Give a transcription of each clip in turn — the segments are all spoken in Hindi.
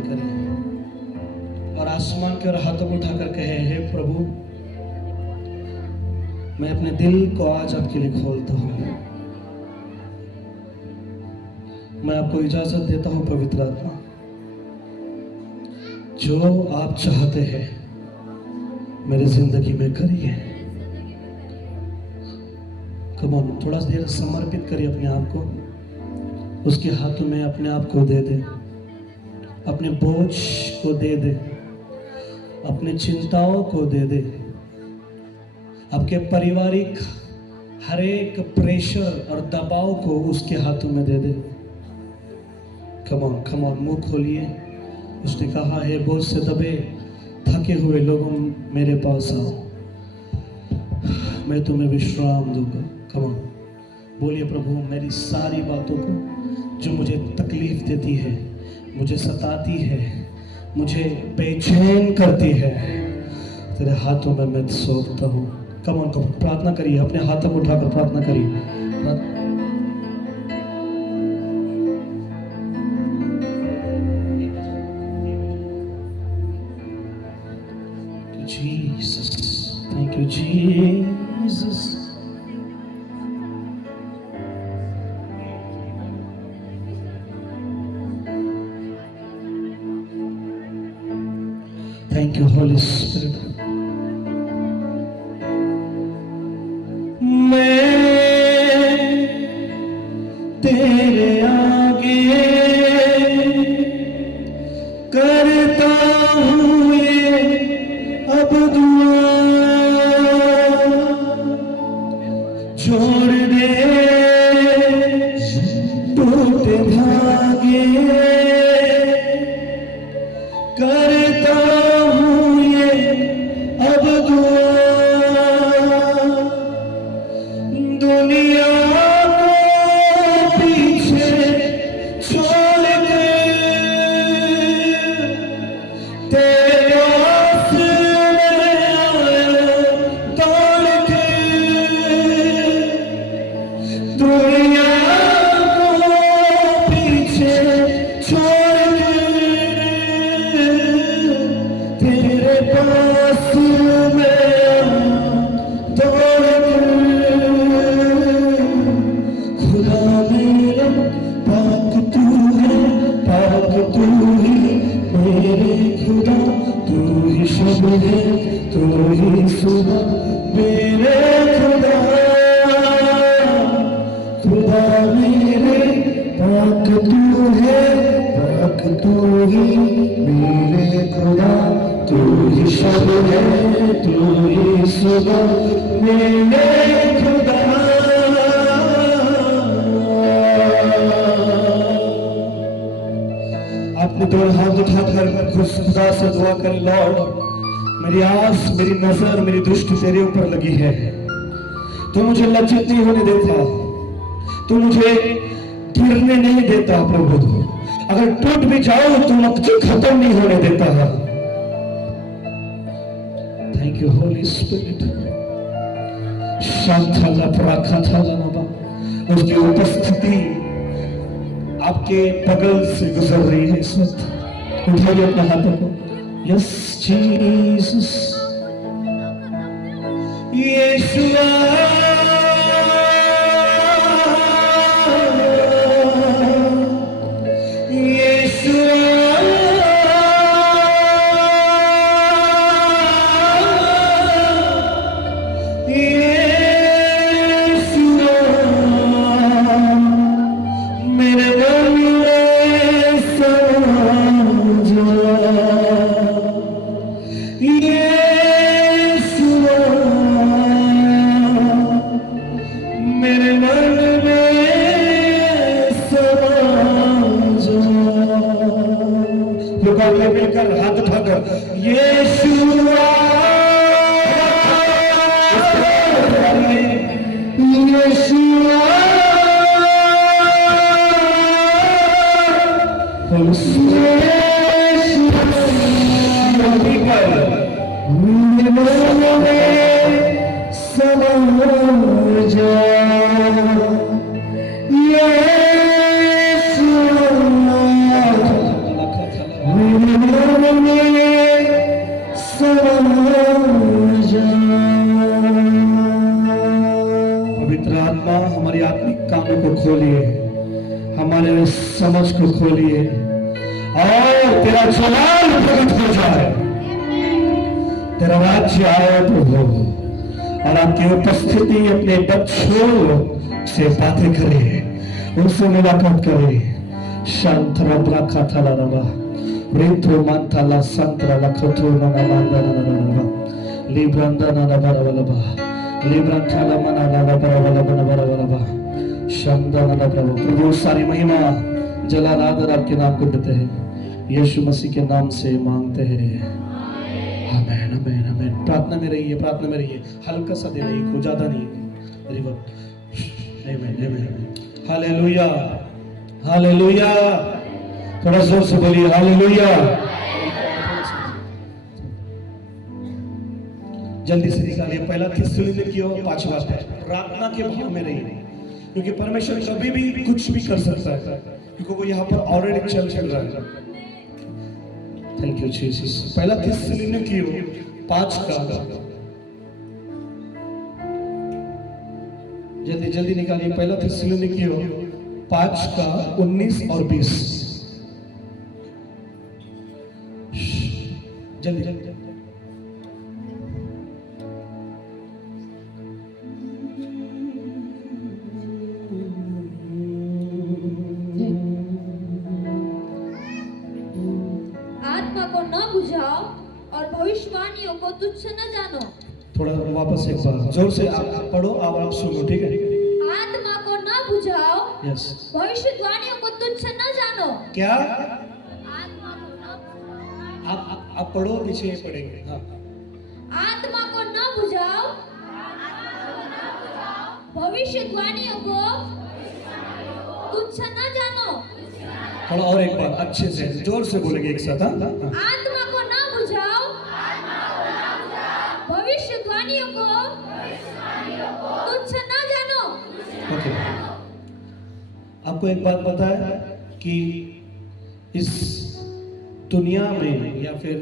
बंद करें और आसमान की ओर हाथों को उठाकर कहे, हे प्रभु, मैं अपने दिल को आज आपके लिए खोलता हूँ। मैं आपको इजाजत देता हूँ पवित्र आत्मा, जो आप चाहते हैं मेरी जिंदगी में करिए। कम ऑन, थोड़ा देर समर्पित करिए अपने आप को, उसके हाथों में अपने आप को दे दे, अपने बोझ को दे दे, अपनी चिंताओं को दे दे, आपके पारिवारिक हर एक प्रेशर और दबाव को उसके हाथों में दे दे। कम ऑन, मुंह खोलिए। उसने कहा है, बोझ से दबे थके हुए लोगों मेरे पास आओ, मैं तुम्हें विश्राम दूंगा। कम ऑन, बोलिए, प्रभु मेरी सारी बातों को जो मुझे तकलीफ देती है, मुझे सताती है, मुझे बेचैन करती है, तेरे हाथों में मैं सौंपता हूँ। कम ऑन, प्रार्थना करिए, अपने हाथों को उठाकर प्रार्थना करिए। Jesus, thank you, Jesus. Thank you, Holy Spirit. मैं तेरे आगे करता हूँ ये अब दुआ, छोड़ दे टूटे धागे, करता हूँ ये अब दुआ, दुनिया को पीछे छोड़ के तेरे पास मैं आया दौड़ के, दुनिया को पीछे छोड़ के तेरे पास मैं दौड़ के। खुदा मेरा पाक तू है, पाक तू ही मेरे खुदा, तू ही शब है, तू ही सुबह मेरे खुदा, खुदा मेरे पाक तू है, पाक तू ही मेरे खुदा, तू ही शब है, तू ही सुबह मेरे खुदा। आपने दोनों हाथ उठाकर खुदा से दुआ कर, लॉर्ड मेरी आस, मेरी नजर, मेरी दृष्टि तेरे ऊपर लगी है। तू मुझे लज्जित नहीं होने देता, तू मुझे गिरने नहीं देता प्रभु, अगर टूट भी जाओ तो मुझे खत्म नहीं होने देता। Thank you holy spirit. शांताला प्राखाता नबा, उसकी उपस्थिति आपके बगल से गुजर रही है इस वक्त। उठाइए अपने हाथों को। यस जीसस, यीशुआ, मिलकर हाथ उठाकर यीशुआ, यीशुआ, और तेरा जलाल प्रकट हो जाए, तेरा राज्य आए प्रभु, और आपकी उपस्थिति अपने बच्चों से बातें करे, उनसे मुलाकात करे। शांत रब्रा खाथाला रबा रिथो मांथाला संतरा लखतो नना मांदा नना नना लिब्रांदा नना बराबलबा लिब्रांथाला मना नना बराबलबा नना बराबलबा शांता नना प्रभु। प्रभु सारी महिमा जलाल आदर आपके नाम को देते हैं, यीशु मसीह के नाम से मांगते हैं, आमीन आमीन आमीन। प्रार्थना में रहिए, प्रार्थना में रहिए, हल्का सा दे रही को, ज्यादा नहीं, आमीन आमीन। हालेलुया हालेलुया, थोड़ा जोर से बोलिए हालेलुया। जल्दी से निकालिए पहला थिस्सलुनीकियों 5वां अध्याय। प्रार्थना के भाव में रहिए, क्योंकि परमेश्वर कभी भी कुछ भी कर सकता है, क्योंकि वो यहाँ पर ऑलरेडी चल रहा है। Thank you Jesus. पहला थिस्सलुनीकियों 5 का, जल्दी जल्दी निकालिए, पहला थिस्सलुनीकियों 5 का 19 और 20। जल्दी जल्दी आत्मा को न बुझाओ और भविष्यवाणियों को तुच्छ न जानो। थोड़ा वापस एक बार जोर से आप पढ़ो, आप सुनो, ठीक है। आत्मा को न बुझाओ, यस, भविष्यवाणियों को तुच्छ न जानो। क्या आत्मा को न आप पढ़ो, पीछे पढ़ेंगे। हाँ, आत्मा को न बुझाओ, भविष्यवाणियों को तुच्छ न जानो। थोड़ा और एक बार अच्छे से जोर से बोलेंगे एक साथ। हाँ, आत्मा को न बुझाओ, भविष्यवाणियों को तुच्छ न जानो। ओके। आपको एक बात पता है कि इस दुनिया में या फिर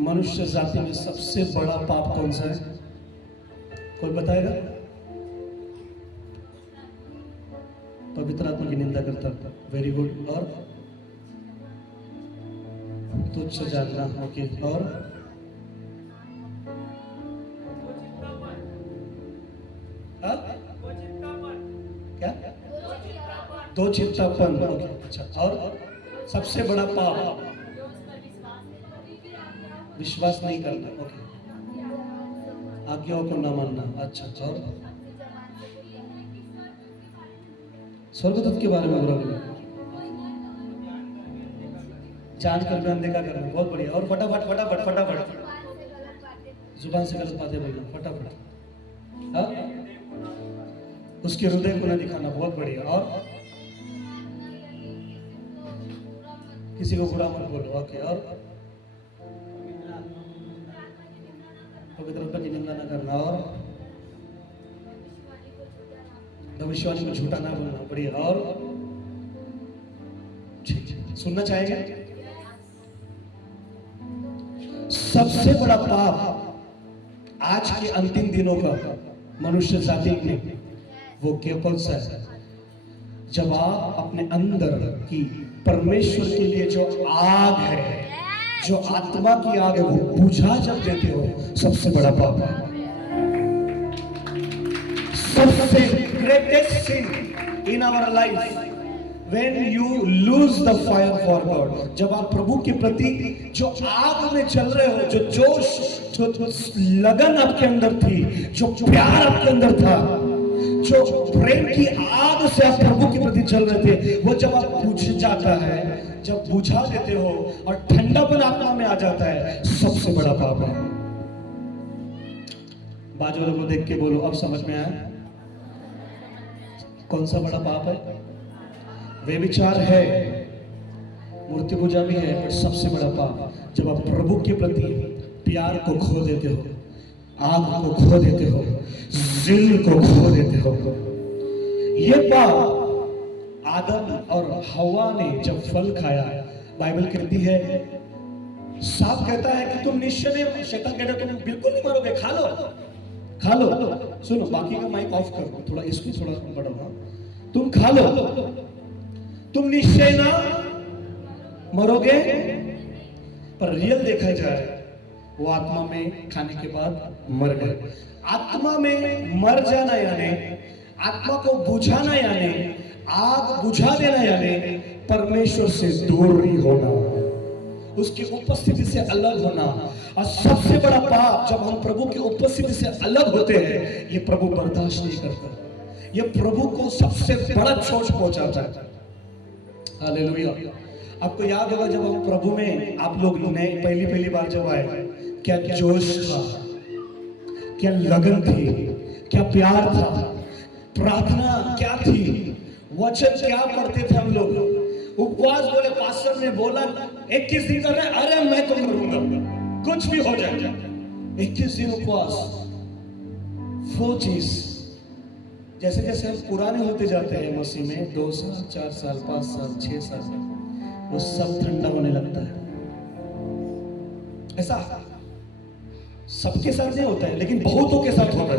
मनुष्य जाति में सबसे बड़ा पाप कौन सा है? कोई बताएगा? पवित्र आत्मा की निंदा करता। Very good. और तुच्छ जानना। ओके। और हाँ? क्या? दो चिंतापन। ओके, अच्छा। और सबसे बड़ा पाप विश्वास नहीं करना। ओके। आज्ञाओं को न मानना। अच्छा। और स्वर्गदूत के बारे में बोला, जानकर भी अनदेखा करना। बहुत बढ़िया। और फटाफट फटाफट फटाफट जुबान से गलत बातें बोलना फटाफट। हाँ? उसके हृदय को न दिखाना। बहुत बढ़िया। और किसी को बुरा मत बोलो। ओके। और पवित्र आत्मा की निंदा न करना। और भविष्यवाणी को झूठा ना बोलना। बढ़िया। और ठीक, सुनना चाहेंगे? सबसे बड़ा पाप आज के अंतिम दिनों का मनुष्य जाति में वो केवल सा है, जब आप अपने अंदर की परमेश्वर के लिए जो आग है, जो आत्मा की आग है, वो बुझा जब देते हो, सबसे बड़ा पाप है। सबसे greatest sin in our life when you lose the fire for God, जब आप प्रभु के प्रति जो आग में चल रहे हो, जो जोश, जो लगन आपके अंदर थी, जो प्यार आपके अंदर था, जो प्रेम की आग से आप प्रभु के प्रति चल रहे थे, वो जब आप बुझ जाता है, जब बुझा देते हो और ठंडापन आत्मा में आ जाता है, सबसे बड़ा पाप है। बाजू वालों को देख के बोलो, अब समझ में आया कौन सा बड़ा पाप है? व्यभिचार है, मूर्ति पूजा भी है, पर सबसे बड़ा पाप जब आप प्रभु के प्रति प्यार को खो देते हो, आग को खो देते हो, जिल को खो देते हो। ये पाप आदम और हवा ने जब फल खाया, बाइबल कहती है, साफ कहता है कि तुम निश्चय, शैतान कहता है तुम बिल्कुल नहीं मरोगे, खा लो खा लो। सुनो, बाकी का माइक ऑफ कर दो, थोड़ा इसको थोड़ा बढ़ाओ। तुम खा लो, तुम निश्चय ना मरोगे, पर रियल देखा जाए वो आत्मा में खाने के बाद मर गए। आत्मा में मर जाना यानी आत्मा को बुझाना, यानी आग बुझा देना, यानी परमेश्वर से दूर ही होना, उसकी उपस्थिति से अलग होना। और सबसे बड़ा पाप जब हम प्रभु की उपस्थिति से अलग होते हैं, ये प्रभु बर्दाश्त नहीं करता, ये प्रभु को सबसे बड़ा चोट पहुंचाता है। हालेलुया। आपको याद होगा जब हम प्रभु में, आप लोग नए पहली बार जब आए, क्या जोश था, क्या लगन थी, क्या प्यार था, प्रार्थना क्या थी, वचन क्या पढ़ते थे हम लोग, उपवास बोले, पास्टर ने बोला 21 दिन करना, अरे मैं तो करूंगा, कुछ भी हो जाए, 21 दिन उपवास। वो चीज जैसे जैसे हम पुराने होते जाते हैं मसीह में, 2 साल 4 साल 5 साल 6 साल, वो सब ठंडा होने लगता है। ऐसा सबके साथ नहीं होता है, लेकिन बहुतों के साथ होता है,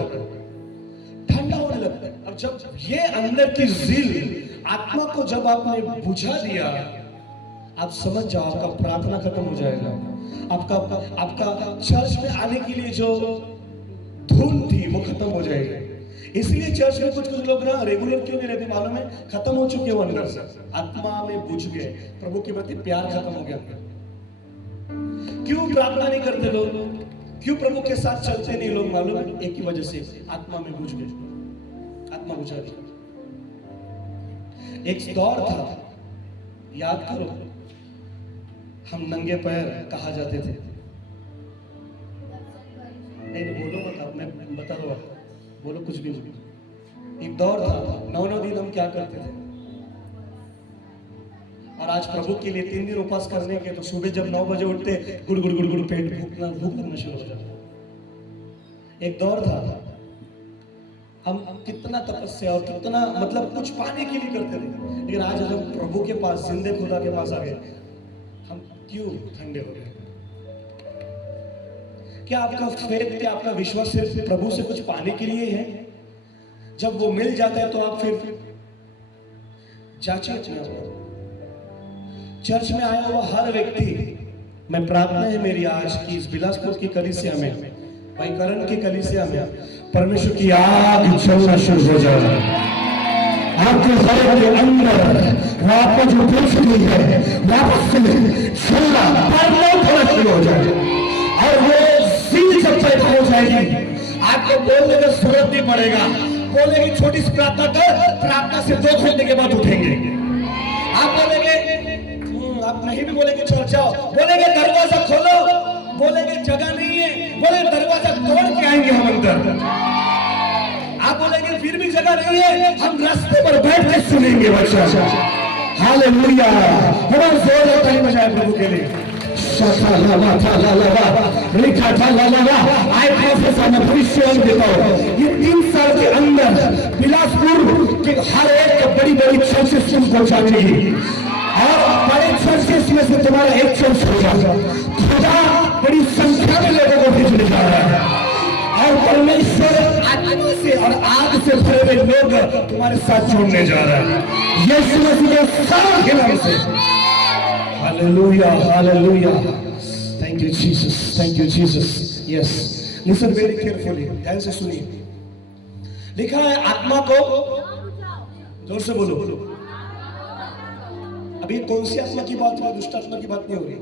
ठंडा होने लगता है। और जब ये अंदर की जिल आत्मा को जब आपने बुझा दिया, आप समझ जाओ आपका प्रार्थना खत्म हो जाएगा, आपका चर्च में आने के लिए जो धुन थी वो खत्म हो जाएगी। इसलिए चर्च में कुछ लोग ना रेगुलर क्यों नहीं रहते मालूम है, खत्म हो चुके हो अंदर से, आत्मा में बुझ गए, प्रभु के प्रति प्यार खत्म हो गया। क्यों प्रार्थना नहीं करते लोग, क्यों प्रभु के साथ चलते नहीं लोग, मालूम है, एक ही वजह से, आत्मा में बुझ गए, आत्मा बुझा गया। एक दौर था, याद करो, हम नंगे पैर कहा जाते थे, नहीं बोलो मत आप, मैं बता रहा हूं, बोलो कुछ भी। एक दौर था, 9 दिन हम क्या करते थे, और आज प्रभु के लिए 3 दिन उपवास करने के, तो सुबह जब 9 बजे उठते, गुड़ गुड़ गुड़ गुड़ पेट भूख लगना शुरू हो जाता। एक दौर था, हम कितना तपस्या और कितना मतलब कुछ पाने के लिए करते थे, लेकिन आज जब हम प्रभु के पास, जिंदे खुदा के पास आ गए, हम क्यों ठंडे हो गए? क्या आपका फेथ, क्या आपका विश्वास सिर्फ प्रभु से कुछ पाने के लिए है? जब वो मिल जाता है तो आप फिर जांचिए अपने आप को। चर्च में आया हुआ हर व्यक्ति, मैं प्रार्थना है मेरी आज की इस बिलासपुर की कलीसिया में, भाई करण की कलीसिया में, परमेश्वर की आग जलना शुरू हो जाए आपके हृदय के अंदर, वापस जो पृथ्वी है वापस से जलना थोड़ा शुरू हो जाए, और वो सील जब पैदा हो जाएगी, आपको बोलने का जरूरत नहीं पड़ेगा, बोलेगी छोटी सी प्रार्थना कर, प्रार्थना से 2 घंटे के बाद उठेंगे। आप बोलेंगे, आप नहीं भी बोलेंगे चल जाओ, बोलेंगे दरवाजा खोलो, बोलेंगे जगह नहीं है, बोले दरवाजा तोड़ के आएंगे हम अंदर। आप बोलेंगे फिर भी जगह नहीं है, हम रास्ते पर बैठ के सुनेंगे बच्चा। हालेलुया, बड़ा जोर होता है बजाय प्रभु के लिए। ये 3 साल के अंदर बिलासपुर के हर एक बड़ी बड़ी चर्चेस को जानेगी, और बड़े चर्चेस में से तुम्हारा एक चर्च होगा। खुदा बड़ी संख्या में लोगों को भेजने जा रहा है, और परमेश्वर आत्मा से और आग से भरे हुए लोग तुम्हारे साथ जोड़ने जा रहा है, यीशु मसीह के साथ के नाम से। Hallelujah, hallelujah, thank you Jesus, thank you Jesus. Yes, listen very carefully, ध्यान से सुनिए। लिखा है आत्मा को, जोर से बोलो। अभी कौन सी आत्मा की बात हो रही, दुष्ट आत्मा की बात नहीं हो रही,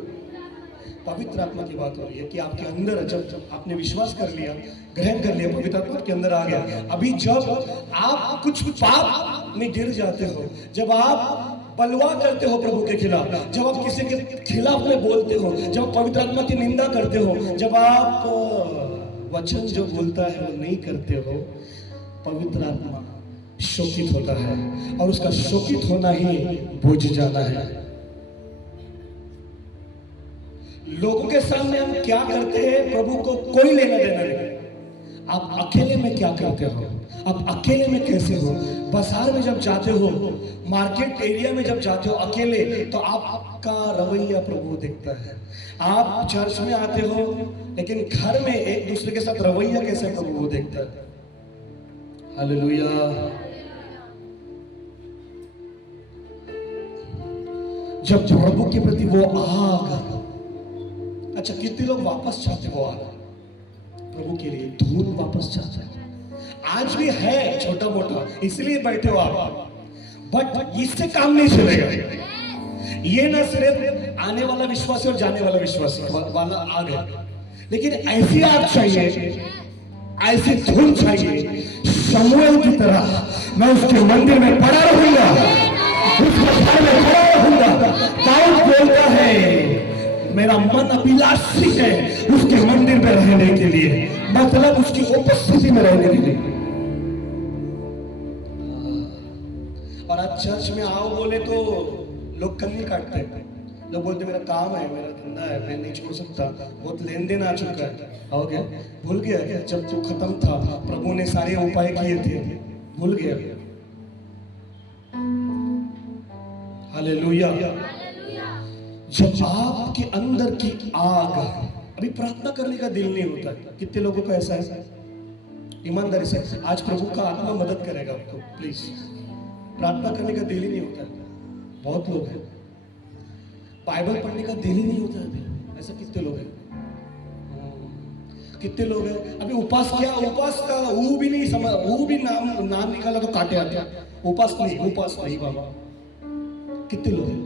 पवित्र आत्मा की बात हो रही है। कि आपके अंदर जब आपने विश्वास कर लिया, ग्रहण कर लिया, पवित्र आत्मा के अंदर आ गया। अभी जब आप कुछ पाप में गिर जाते हो, जब आप बलवा करते हो प्रभु के खिलाफ, जब आप किसी के खिलाफ में बोलते हो, जब आप पवित्र आत्मा की निंदा करते हो, जब आप वचन जो बोलता है वो नहीं करते हो, पवित्र आत्मा शोकित होता है, और उसका शोकित होना ही बुझ जाना है। लोगों के सामने हम क्या करते हैं प्रभु को कोई लेना देना नहीं। आप अकेले में क्या करते हो, आप अकेले में कैसे हो? बाजार में जब जाते हो, मार्केट एरिया में जब जाते हो अकेले, तो आपका रवैया प्रभु देखता है। आप चर्च में आते हो, लेकिन घर में एक दूसरे के साथ रवैया कैसे प्रभु देखता है। हालेलुया। जब प्रभु के प्रति वो आग, अच्छा कितने लोग वापस चाहते वो आग प्रभु के लिए, धूल वापस चाहते हैं। आज भी है छोटा मोटा, इसलिए बैठे हो आप, बट इससे काम नहीं चलेगा। ये ना सिर्फ आने वाला विश्वासी और जाने वाला विश्वासी वाला आग है, लेकिन ऐसी आग चाहिए, ऐसी धूल चाहिए शमूएल की तरह। मैं उसके मंदिर में पड़ा रहूंगा, उसके घर में पड़ा रहूंगा। दाऊद बोलता है मेरा मन अभिलाषी है उसके मंदिर में रहने के लिए, मतलब उसकी उपस्थिति में रहने के लिए। और आज चर्च में आओ बोले तो लोग कन्नी काटते हैं, लोग बोलते मेरा काम है, मेरा धंधा है, मैं नहीं छोड़ सकता, बहुत लेन देन आ चुका है। हो गया, भूल गया क्या जब तू खत्म था प्रभु ने सारे उपाय किए थे, भूल गया? हालेलुया। जब आपके अंदर की आग, अभी प्रार्थना करने का दिल नहीं होता है। कितने लोगों को ऐसा है? ईमानदारी से आज प्रभु का आत्मा मदद करेगा आपको, प्लीज। प्रार्थना करने का दिल ही नहीं होता है, बहुत लोग हैं। बाइबल पढ़ने का दिल ही नहीं होता है, ऐसा कितने लोग हैं? कितने लोग हैं? अभी उपास क्या, उपास का वो भी नहीं समझ, वो भी नाम निकाला तो काटे आते हैं। उपास नहीं बाबा। कितने लोग हैं?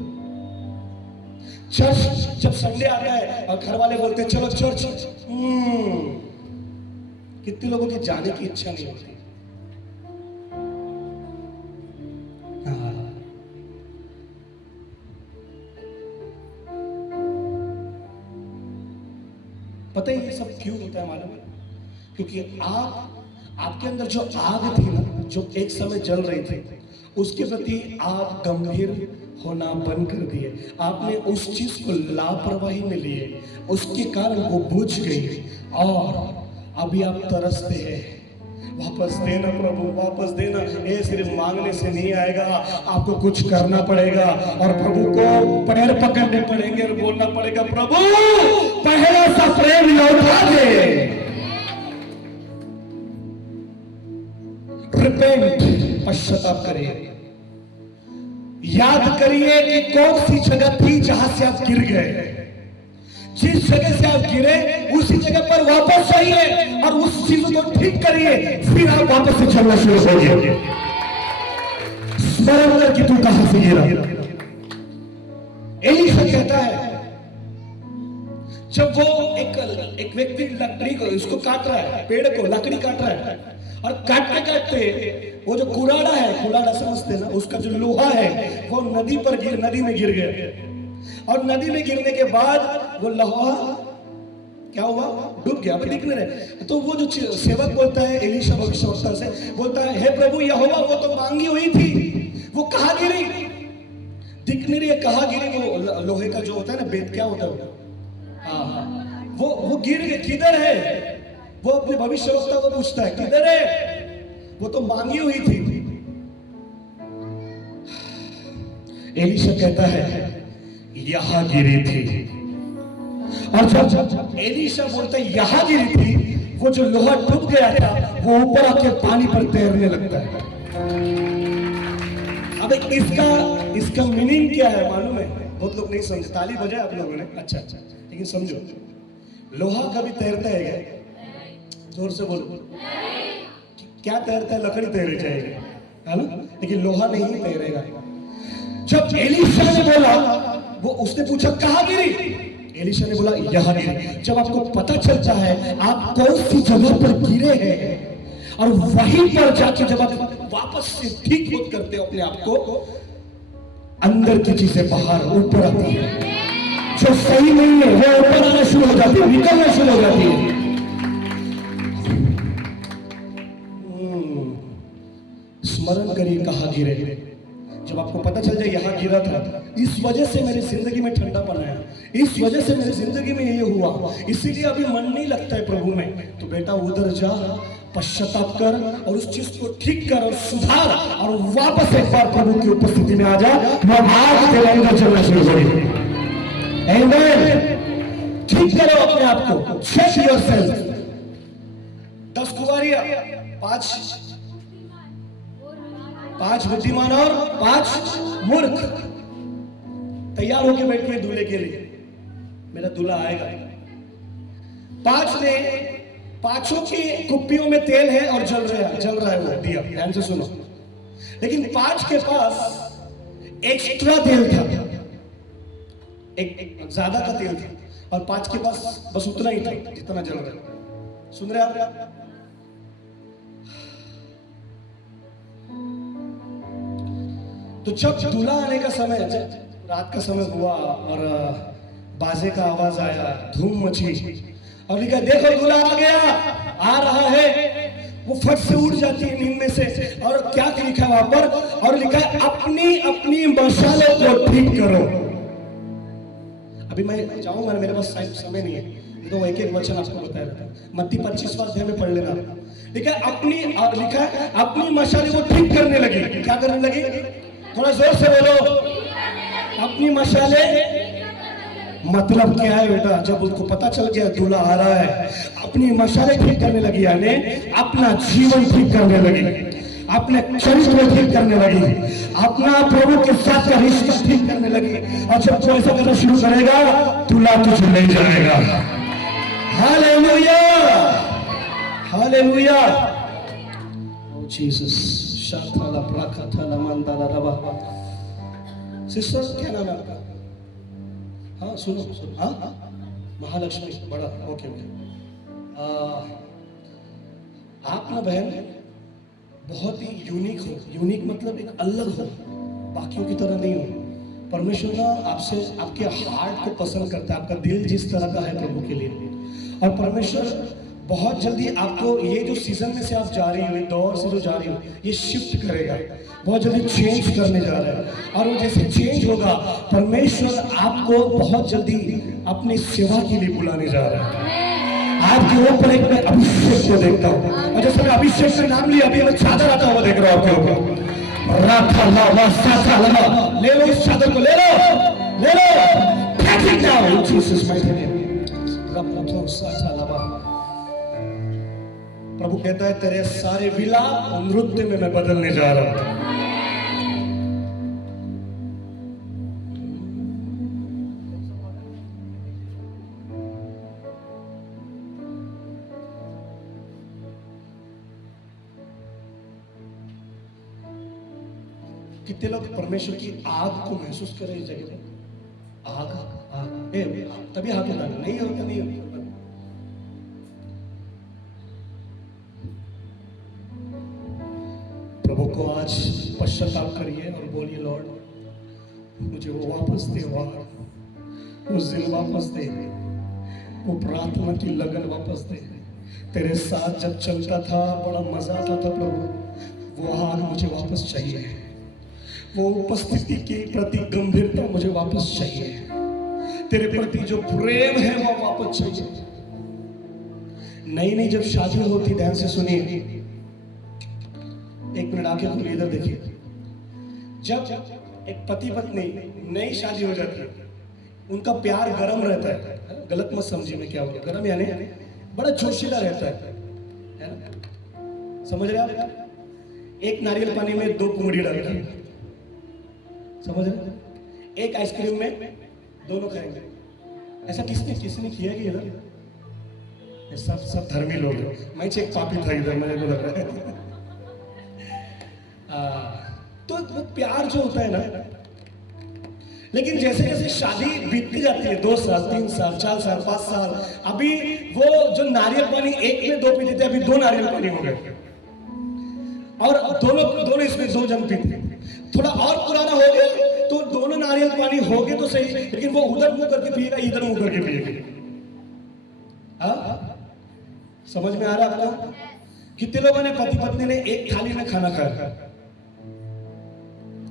चर्च जब संडे आता है और घर वाले बोलते हैं चलो चर्च, कितने लोगों की जाने की इच्छा नहीं होती? पता है ये सब क्यों होता है मालूम है? क्योंकि आपके अंदर जो आग थी ना, जो एक समय जल रही थी, उसके प्रति आप गंभीर होना बंद कर दिए। आपने उस चीज को लापरवाही में लिए, उसके कारण वो बुझ गई और अभी आप तरसते हैं। वापस देना प्रभु, वापस देना। ये सिर्फ मांगने से नहीं आएगा, आपको कुछ करना पड़ेगा और प्रभु को पैर पकड़ने पड़ेंगे और बोलना पड़ेगा प्रभु पहला सा प्रेम लौटा दे। रिपेंट, पश्चाताप करिए। याद करिए कि कौन सी जगह थी जहां से आप गिर गए। जिस जगह से आप गिरे उसी जगह पर वापस आइए और उस चीज को ठीक करिए, फिर आप वापस से चलना शुरू करिए। स्मरण कर कि तू कहां से गिरा। एलीशा कहता है जब वो एक व्यक्ति लकड़ी को उसको काट रहा है, पेड़ को लकड़ी काट रहा है और काटते काटते वो जो कुराड़ा है, कुराड़ा समझते ना, उसका जो लोहा है वो नदी में गिर गया और नदी में गिरने के बाद वो लोहा क्या हुआ, डूब गया। अभी दिख नहीं रहे। तो वो जो सेवक बोलता है एलीशा भविष्यवक्ता से, बोलता है हे प्रभु यहोवा वो तो मांगी हुई थी, वो कहां गिरी? दिख नहीं रही है, कहां गिरी? वो लोहे का जो होता है ना बेत, क्या होता है हाँ, वो गिर गई, किधर है? वो अपने भविष्यवक्ता को पूछता है किधर है? वो तो मांगी हुई थी। एलीशा कहता है यहां गिरी थी। और जब एलीशा बोलता है यहां गिरी थी, वो जो लोहा डूब गया था वो ऊपर आके पानी पर तैरने लगता है। अब इसका मीनिंग क्या है मालूम है? बहुत लोग नहीं समझे। ताली बजाए आप लोगों ने, अच्छा, लेकिन समझो, लोहा कभी तैरता है क्या? जोर से बोलो। क्या तैरता है? लकड़ी तैरनी चाहिए, है ना? लेकिन लोहा नहीं तैरेगा। जब एलीशा ने बोला, वो उसने पूछा कहां गिरी? एलीशा ने बोला यहां गिरी। जब आपको पता चलता है आप कौन सी जगह पर गिरे हैं और वहीं पर जाके जब आप वापस से ठीक होत करते हो अपने आप को, अंदर की चीजें बाहर ऊपर आती है। जो सही नहीं है वो ऊपर आना शुरू हो जाती है, निकलना शुरू हो जाती है। स्मरण करिए कहां गिरे। जब आपको पता चल जाए यहां गिरा था, इस वजह से मेरी जिंदगी में ठंडापन आया, इस वजह से मेरी जिंदगी में ये हुआ, इसीलिए अभी मन नहीं लगता है प्रभु में, तो बेटा उधर जा, पश्चाताप कर और उस चीज को ठीक कर और सुधार और वापस एक बार प्रभु की उपस्थिति में आ जा। मैं आज तेरे अंदर चलना शुरू करूंगा। आमेन। ठीक करो अपने आप को, चेक योरसेल्फ। 10 कुंवारियां, 5 बुद्धिमान और 5 मूर्ख। तैयार होके बैठी है दूल्हे के लिए, मेरा दूल्हा आएगा। 5 ने, पांचों की कुप्पियों में तेल है और जल रहा है वो दिया, ध्यान से सुनो। लेकिन 5 के पास एक्स्ट्रा तेल था, एक ज्यादा का तेल था, और 5 के पास बस उतना ही था जितना जल रहा है। सुन रहे आप? तो जब दूल्हा आने का समय, रात का समय हुआ और बाजे का आवाज आया, धूम मची और लिखा देखो दूल्हा आ गया, आ रहा है। वो फट से उठ जाती है नींद में से, और क्या लिखा वहां पर, और लिखा है अपनी अपनी मशालों को ठीक करो। अभी मैं जाऊंगा ना, मेरे पास समय नहीं है, तो एक एक वचन आपको बताया था। मत्ती 25वां अध्याय में पढ़ लेना। लिखा है अपनी मशालों को ठीक करने लगी। क्या करने लगी? थोड़ा जोर से बोलो। अपनी मशाले मतलब क्या है बेटा? जब उनको पता चल गया दूल्हा आ रहा है, अपनी मशाले ठीक करने लगी, यानी अपना जीवन ठीक करने लगी, अपने चरित्र ठीक करने लगी, अपना प्रभु के साथ का रिश्ता ठीक करने लगी। और जब तू ऐसा करना शुरू करेगा, दूल्हा तुझे ले जाएगा। Hallelujah, hallelujah. ओ जीसस, शाथाला प्राकाथाला मंदाला रबा। सिस्टर क्या नाम है आपका? हाँ सुनो सुनो, हाँ महालक्ष्मी, बड़ा ओके ओके। आप ना बहन बहुत ही यूनिक हो। यूनिक मतलब एक अलग हो, बाकियों की तरह नहीं हो। परमेश्वर ना आपसे, आपके हार्ट को पसंद करता है, आपका दिल जिस तरह का है प्रभु के लिए। और परमेश्वर बहुत जल्दी आपको, ये जो सीजन में से आप जा रही हो, दौर से जो जा रही हो, ये शिफ्ट करेगा, बहुत जल्दी चेंज करने जा रहा है। और वो जैसे चेंज होगा, परमेश्वर आपको बहुत जल्दी अपनी सेवा के लिए बुलाने जा रहा है। आपके ऊपर एक मैं अभिषेक को देखता हूँ, और जैसे मैं अभिषेक से नाम लिया, अभी मैं चादर आता हुआ देख रहा हूँ आपके ऊपर। राथा लावा साथा लावा, ले लो इस चादर को, ले लो, ले लो, take it now in Jesus mighty name. रपथो साथा लावा। प्रभु कहता है तेरे सारे विलाप नृत्य में मैं बदलने जा रहा हूं। कितने लोग परमेश्वर की आग को महसूस करें इस जगह पर? आग, आग, तभी हाथ उठाना, नहीं होता, नहीं होता। प्रभु को आज पश्चाताप करिए और बोलिए, लॉर्ड मुझे वो वापस दे, वो दिल वापस दे, वो प्रार्थना की लगन वापस दे। तेरे साथ जब चलता था बड़ा मजा आता था प्रभु, वो आग मुझे वापस चाहिए, वो उपस्थिति के प्रति गंभीरता मुझे वापस चाहिए, तेरे प्रति जो प्रेम है वो वापस चाहिए। नई नई जब शादी होती, ध्यान से सुनिए, एक मिनट आके खुद इधर देखिए। जब एक पति पत्नी नई शादी हो जाती है, उनका प्यार गरम रहता है, गलत मत समझिए मैं क्या बोल, गरम यानी बड़ा जोशीला रहता है ना? समझ रहे आप? एक नारियल पानी में 2 पुंगड़ी डाल के, समझ रहे? एक आइसक्रीम में दोनों खाएंगे। ऐसा किसने किया कि इधर? सब धर्मी लोग हैं। मैं एक पापी था इधर, मेरे को लग रहा है। तो वो प्यार जो होता है ना, लेकिन जैसे जैसे शादी बीतती जाती है, 2 साल 3 साल 4 साल 5 साल, अभी वो जो नारियल पानी एक में 2 पीते थे, अभी 2 नारियल पानी हो गए, और दोनों इसमें 2 जन पीते। थोड़ा और पुराना हो गया तो दोनों नारियल पानी हो गए तो सही, लेकिन वो उधर मुंह करके पिएगा, इधर मुंह करके पिएगा। समझ में आ रहा है आपको? कितने लोगों ने, पति पत्नी ने एक थाली में खाना खाया,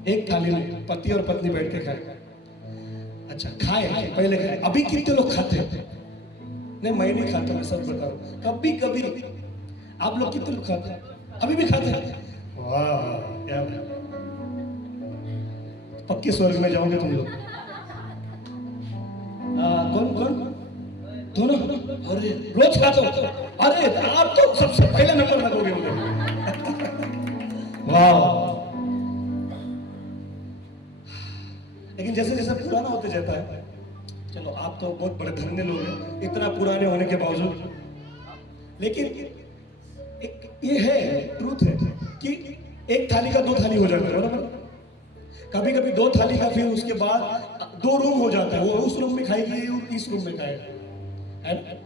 एक थाली में पति और पत्नी बैठ के खाए। अच्छा खाए, पहले खाए। अभी कितने लोग खाते हैं? नहीं मैं नहीं खाता, मैं सच बता रहा हूं। कभी कभी आप लोग कितने लोग खाते हैं? अभी भी खाते हैं? वाह क्या पक्के स्वर्ग में जाओगे तुम लोग। कौन कौन? दोनों? अरे रोज खाते हो? अरे आप तो सबसे पहले नंबर लगोगे मुझे। वाह। लेकिन जैसे जैसे पुराना होते जाता है। चलो आप तो बहुत बड़े धन्य लोग हैं इतना पुराने होने के बावजूद, लेकिन एक ये है, ट्रूथ है कि एक थाली का 2 थाली हो जाता है, बराबर। कभी कभी 2 थाली का फिर उसके बाद 2 रूम हो जाता है, वो उस रूम में खाएगी और इस रूम में खाएगा, है ना?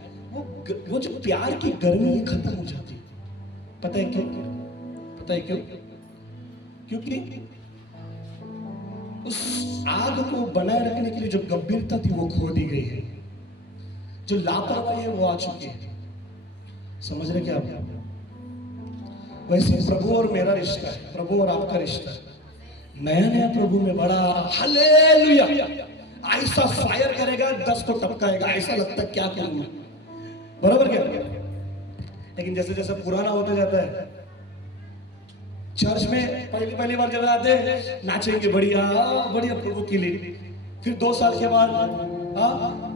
वो जो प्यार की गर्मी है खत्म हो जाती है। पता है क्यों? पता है क्यों? क्योंकि उस आग को बनाए रखने के लिए जो गंभीरता थी वो खो दी गई है, जो लापरवाही है वो आ चुकी है। समझ रहे क्या आप? वैसे प्रभु और मेरा रिश्ता है, प्रभु और आपका रिश्ता है। नया नया प्रभु में बड़ा हालेलुया, ऐसा फायर करेगा 10 को टपकाएगा, ऐसा लगता है क्या करूंगा, बराबर क्या? लेकिन जैसे जैसे पुराना होता जाता है, चर्च में पहली बार जब आते हैं नाचेंगे बढ़िया बढ़िया प्रभु के लिए, फिर 2 साल के बाद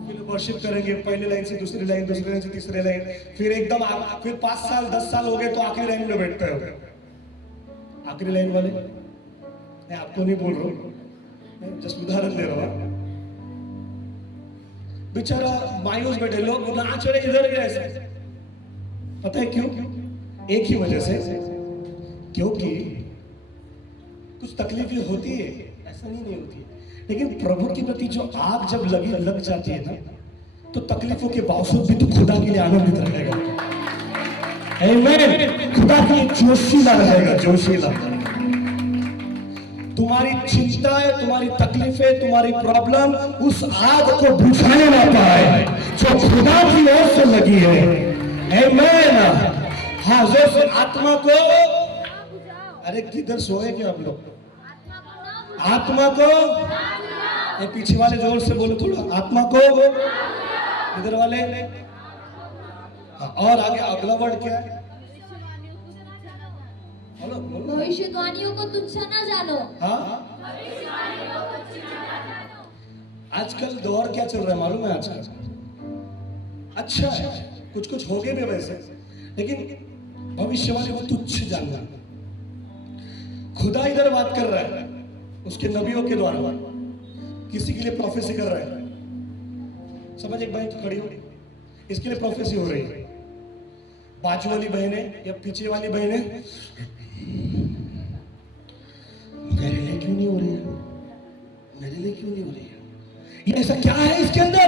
फिर वर्शिप करेंगे, पहली लाइन से दूसरी लाइन, दूसरी लाइन से तीसरी लाइन, फिर एकदम फिर 5 साल 10 साल हो गए तो आखिरी लाइन में बैठते हो। आखिरी लाइन वाले मैं आपको नहीं बोल रहा हूँ, जस्ट उदाहरण दे रहा हूँ। बेचारा मायूस बैठे लोग नाच रहे इधर भी ऐसे, पता है क्यों? एक ही वजह से, क्योंकि कुछ तकलीफें होती है, ऐसा नहीं होती है, लेकिन प्रभु के प्रति जो आग जब लग जाती है ना, तो तकलीफों के बावजूद भी तो खुदा के लिए आनंदित रहेगा। आमीन। खुदा के लिए जोशीला रहेगा, जोशीला। तुम्हारी चिंताएं, तुम्हारी तकलीफें, तुम्हारी प्रॉब्लम उस आग को बुझाने ना पाए जो खुदा की ओर से लगी है। आमीन। हाँ, जो आत्मा को, अरे किधर सोए क्या आप लोग? आत्मा को, ये पीछे वाले जोर से बोलो थोड़ा, आत्मा को, इधर वाले। और आगे अगला वर्ड क्या है? बोलो बोलो। भविष्यवाणियों को तुच्छ न जानो। हाँ, आजकल दौर क्या चल रहा है मालूम है? आजकल अच्छा है, कुछ कुछ हो गए भी वैसे, लेकिन भविष्यवाणी को तुच्छ जानना। खुदा इधर बात कर रहा है उसके नबियों के द्वारा, किसी के लिए प्रोफेसी कर रहा है। समझ, एक बहन तो खड़ी हो, इसके लिए प्रोफेसी हो रही है। बाजू वाली बहनें या पीछे वाली बहनें, मेरे लिए क्यों नहीं हो रही है? मेरे लिए क्यों नहीं हो रही है? ये ऐसा क्या है इसके अंदर?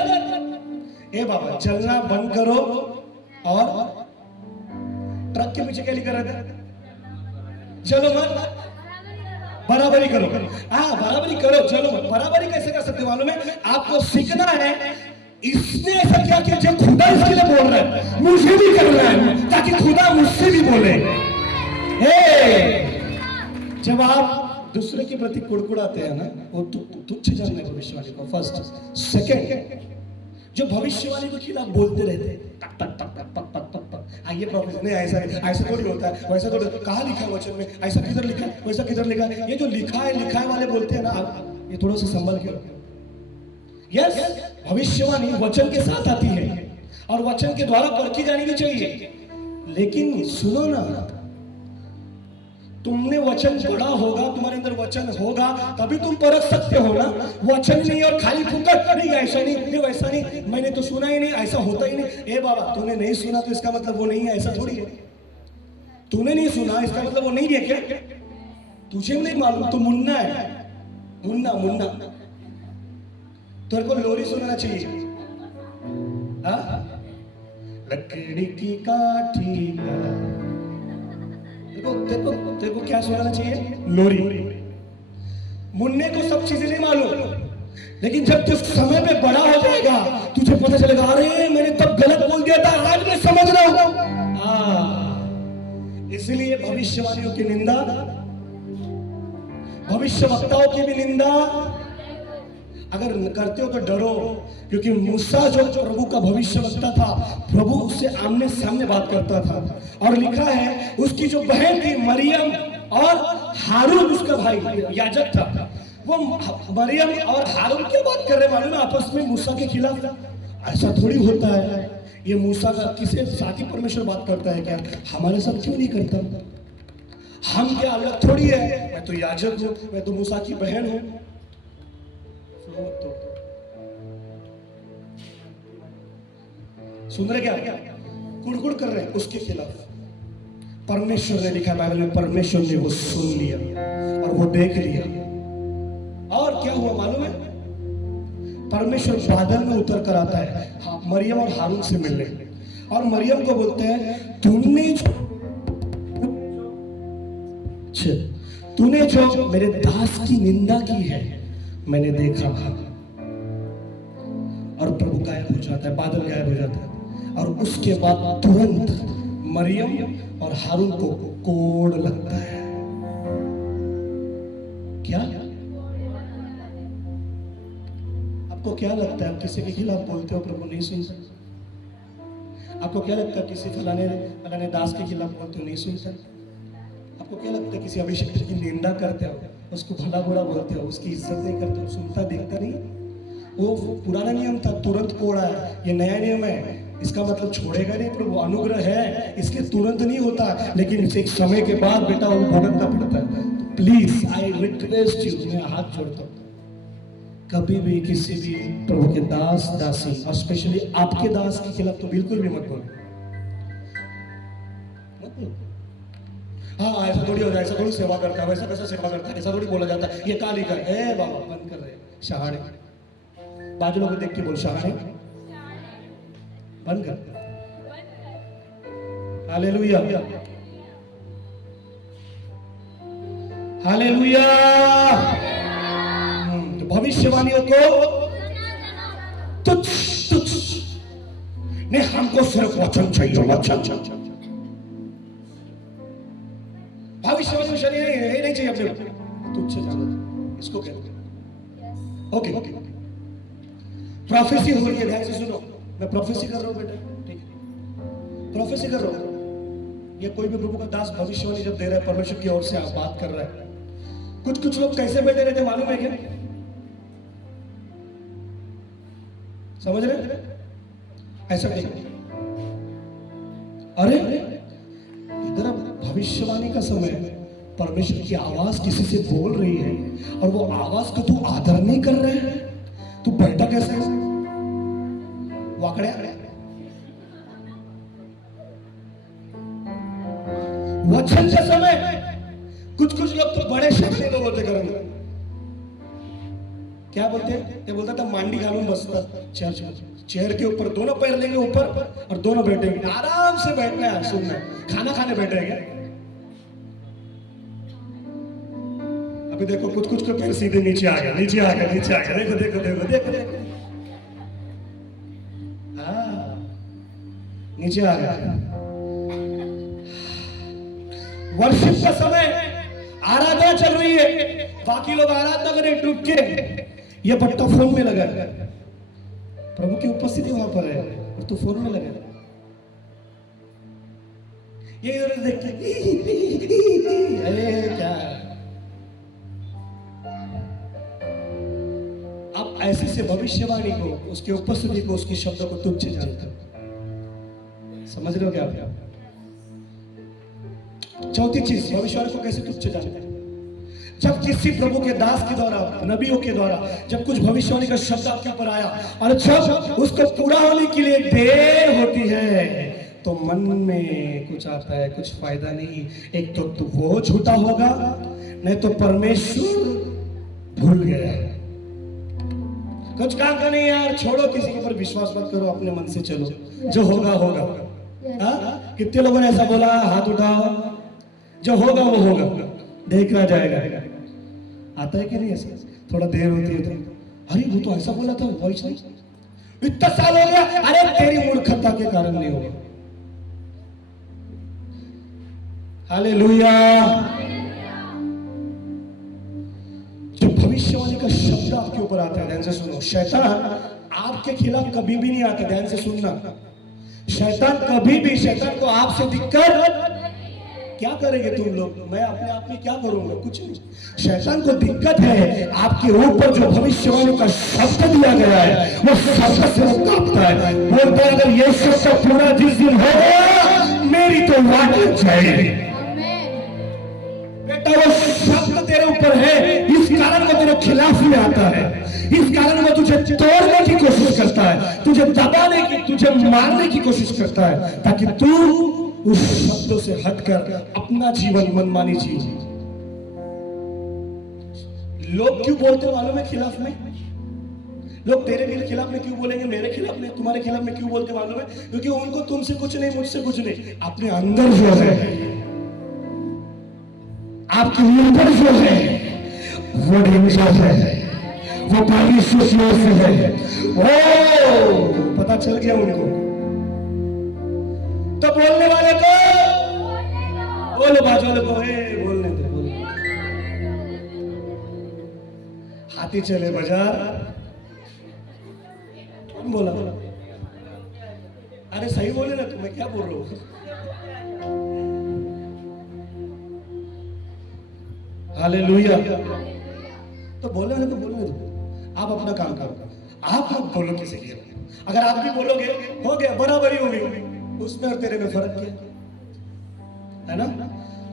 ए बाबा, चलना बंद करो और ट्रक के पीछे क्या लिखा रहता है? चलो मत, बराबरी करो। हाँ, बराबरी करो, चलो मत। बराबरी कैसे कर सकते मालूम है? आपको सीखना है इसने ऐसा क्या किया जो खुदा इसके लिए बोल रहा है, मुझे भी करना है ताकि खुदा मुझसे भी बोले। जब आप दूसरे के प्रति कुड़कुड़ाते हैं ना, वो तुच्छ जानना है भविष्यवाणी को, फर्स्ट। सेकंड, जो भविष्यवाणी के खिलाफ बोलते रहते हैं, टक टक टक टक टक टक टक टक, ये प्रोफेसर नहीं, ऐसा ऐसा थोड़ी होता है, वैसा थोड़ी, कहाँ लिखा है वचन में? ऐसा किधर लिखा है, वैसा किधर लिखा है? ये जो लिखा है वाले बोलते हैं ना, ये थोड़ा सा संभल के। यस, भविष्यवाणी वचन के साथ आती है और वचन के द्वारा परखी जानी भी चाहिए, लेकिन सुनो ना, तुमने वचन पढ़ा होगा, तुम्हारे अंदर वचन होगा, तभी तुम परख सकते हो ना। वचन नहीं और खाली फुकट नहीं, ऐसा नहीं वैसा नहीं, मैंने तो सुना ही नहीं, ऐसा होता ही नहीं। ए बाबा, तूने नहीं सुना तो इसका मतलब वो नहीं है, ऐसा थोड़ी है। तूने नहीं सुना इसका मतलब वो नहीं है क्या? तुझे नहीं मालूम, तू मुन्ना है, मुन्ना मुन्ना। तेरे को लोरी सुनाना चाहिए। लकड़ी की काठी का, देखो क्या सुनाना चाहिए? लोरी। मुन्ने को सब चीजें नहीं मालूम, लेकिन जब तू समय पे बड़ा हो जाएगा तुझे पता चलेगा, अरे मैंने तब गलत बोल दिया था, आज मैं समझ रहा हूं। इसलिए भविष्यवाणियों की निंदा, भविष्यवक्ताओं की भी निंदा अगर करते हो तो डरो, क्योंकि मूसा जो प्रभु का भविष्यवक्ता था, प्रभु उससे आमने सामने बात करता था। और लिखा है उसकी जो बहन थी मरियम और हारून उसका भाई याजक था, वो मरियम और हारून क्या बात कर रहे मालूम है? आपस में मूसा के खिलाफ। ऐसा थोड़ी होता है, ये मूसा का किसी साथ ही परमेश्वर बात करता है क्या? हमारे साथ क्यों नहीं करता? हम क्या अलग थोड़ी है? मैं तो याजक हूं, मैं तो मूसा की बहन हूं। सुन रहे क्या? कुड़कुड़ कर रहे हैं उसके खिलाफ। परमेश्वर ने लिखा बाइबल में, परमेश्वर ने वो सुन लिया और वो देख लिया। और क्या हुआ मालूम है? परमेश्वर बादल में उतर कर आता है मरियम और हारून से मिलने, और मरियम को बोलते हैं तूने जो मेरे दास की निंदा की है मैंने देखा। और प्रभु गायब हो जाता है, बादल गायब हो जाता है, और उसके बाद तुरंत मरियम और हारून को कोड़ लगता है। क्या आपको क्या लगता है? आप किसी के खिलाफ बोलते हो प्रभु नहीं सुनता? आपको क्या लगता है किसी फलाने दास के खिलाफ बोलते हो नहीं सुनता? आपको क्या लगता है किसी अभिषेक की निंदा करते हो, उसको भला बुरा बोलते हो, उसकी इज्जत नहीं करते हो, सुनता देखता नहीं? वो पुराना नियम था, तुरंत कोड़ा है। ये नया नियम है, इसका मतलब छोड़ेगा नहीं प्रभु, अनुग्रह है इसलिए तुरंत नहीं होता, लेकिन एक समय के बाद बेटा वो भुगतना पड़ता है। तो प्लीज आई रिक्वेस्ट यू, मैं हाथ जोड़ता हूँ, कभी भी किसी भी प्रभु के दास दासी और स्पेशली आपके दास के खिलाफ तो बिल्कुल भी मत बोलो। हाँ ऐसा थोड़ी होता है, ऐसा थोड़ी सेवा करता है, वैसा कैसा सेवा करता है, ऐसा थोड़ी बोला जाता है, ये काली कर। ए बाबा बंद कर रहे शहाणे, बाजू लोग देख के बोल शहाणे बंद कर। Hallelujah hallelujah. तो भविष्यवाणियों को तुच्छ तुच्छ नहीं, हमको सिर्फ वचन चाहिए, वचन। भविष्यवाणी में शरीर ये नहीं चाहिए अपने तुच्छ जानो, इसको कहते हैं। ओके प्रोफेसी हो रही है, ध्यान से सुनो, मैं प्रोफेसी कर रहा हूँ बेटा, ठीक है? प्रोफेसी कर रहा हूँ। ये कोई भी प्रभु का दास भविष्यवाणी जब दे रहा है परमेश्वर की ओर से आप बात कर रहा है, कुछ लोग कैसे बैठे रहते मालूम है क्या? समझ रहे? ऐसा नहीं, अरे इधर भविष्यवाणी का समय, परमेश्वर की आवाज किसी से बोल रही है और वो आवाज को तू आदर नहीं कर रहा है, तू बैठा कैसे वाकड़े? वचन के समय कुछ लोग तो बड़े शक्ति लोग होते करेंगे, क्या बोलते हैं? ये बोलता था मांडी घालून बसता चर्च में, चेयर के ऊपर दोनों पैर लेंगे ऊपर और दोनों बैठेंगे, आराम से बैठना है, सुनना है, खाना खाने बैठेंगे। अभी देखो कुछ के पैर सीधे नीचे आ गया, नीचे आ गया, देखो देखो देखो देखो देखो, हाँ नीचे आ गया। वर्शिप का समय, आराधना चल रही है, बाकी लोग आराधना करें डूब के, ये बट्टा फोन में लगा है, प्रभु की उपस्थिति वहां पर है और तू फोन में लगा है। ये इधर देखते अरे क्या आप ऐसे से भविष्यवाणी को, उसकी उपस्थिति को, उसके शब्दों को तुच्छ जानते हो। समझ रहे हो क्या आप? चौथी चीज, भविष्यवाणी को कैसे तुच्छ जानते हैं? जब किसी प्रभु के दास के द्वारा, नबियों के द्वारा जब कुछ भविष्यवाणी का शब्द आपके ऊपर आया और जब उसको पूरा होने के लिए देर होती है तो मन में कुछ आता है, कुछ फायदा नहीं। एक तो वो झूठा होगा, नहीं तो परमेश्वर भूल गया। कुछ काम का नहीं यार, छोड़ो, किसी के ऊपर विश्वास मत करो, अपने मन से चलो, जो होगा होगा। हाँ, कितने लोगों ने ऐसा बोला? हाथ उठाओ। जो होगा वो होगा, देखा जाएगा। आता है कि नहीं ऐसा? थोड़ा देर होती है तो अरे वो तो ऐसा बोला था, वॉइस नहीं, इतना साल हो गया, अरे तेरी मूर्खता के कारण नहीं होगा। हालेलुया। जब भविष्यवाणी का शब्द आपके ऊपर आता है, ध्यान से सुनो, शैतान आपके खिलाफ कभी भी नहीं आता, ध्यान से सुनना। शैतान कभी भी, शैतान को आपसे दिक्कत, क्या करेंगे तुम लोग? मैं अपने आप में क्या करूंगा? कुछ नहीं। शैतान को दिक्कत है आपके ऊपर जो भविष्यवाणी का शब्द दिया गया है, वो शब्द से वो कांपता है, बोलता है अगर ये शब्द पूरा जिस दिन होगा मेरी तो वाट लग जाएगी। बेटा वो शब्द तेरे ऊपर है, इस कारण वो तेरे तेरे खिलाफ में आता है, इस कारण वो तुझे तोड़ने की कोशिश करता है, तुझे दबाने की, तुझे मारने की कोशिश करता है, ताकि तू उस शब्दों से हटकर अपना जीवन मनमानी जी। लोग क्यों बोलते मालूम है खिलाफ में? लोग तेरे मेरे खिलाफ में क्यों बोलेंगे, मेरे खिलाफ में, तुम्हारे खिलाफ में क्यों बोलते मालूम है? क्योंकि उनको तुमसे कुछ नहीं, मुझसे कुछ नहीं, अपने अंदर जो है, आपके ऊपर जो है, वो डेंजर है, वो परमेश्वर से है। ओ पता चल गया उनको। तो बोलने वाले को बोलो, बाजू वाले को बोलने दो, बोलो। हाथी चले बाजार, कौन बोला? अरे सही बोले ना, तुम्हें क्या बोल रहा हूं? हालेलुया। तो बोलने वाले को बोलने दो, आप अपना काम करो, आप मत बोलो किसी के। अगर आप भी बोलोगे, हो गया, बराबरी होगी, उसमें और तेरे में फर्क क्या है ना?